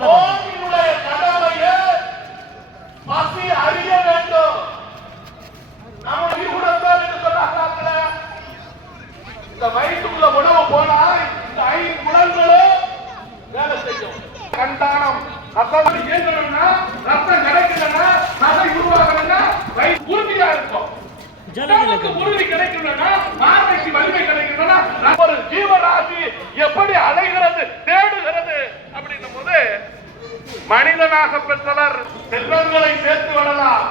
நோயினுடைய கடமையை பசி அறிய வேண்டும். நாம உயிர்குடத்தான் என்று சொன்னாங்க. இந்த வயிற்றுக்குள்ள உணவு போனா இந்த 5 குடங்களும் வேலை செய்யும். கண்டானம் ரத்தம் இயங்கணும்னா, ரத்தம் கிடைக்கணும்னா, நகை உருவாகணும்னா வயிறு உறுதியா இருக்கும். உறுதி கிடைக்கணும்னா, மார்பைக்கு வலிமை கிடைக்கணும்னா, ஒரு ஜீவராசி எப்படி அலைகிறது, தேடுகிறது அப்படின்னும் போது மனிதனாக பெற்றவர் செல்வங்களை சேர்த்து விடலாம்.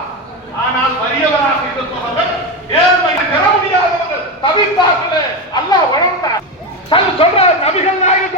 ஆனால் வறியவராக இருப்பவர்கள் ஏழ்மை பெற முடியாதவர்கள் தவிர்த்தார்களே. அல்லாஹ் வளர்ந்தார் சொல்றார். நபிகள் நாயகம்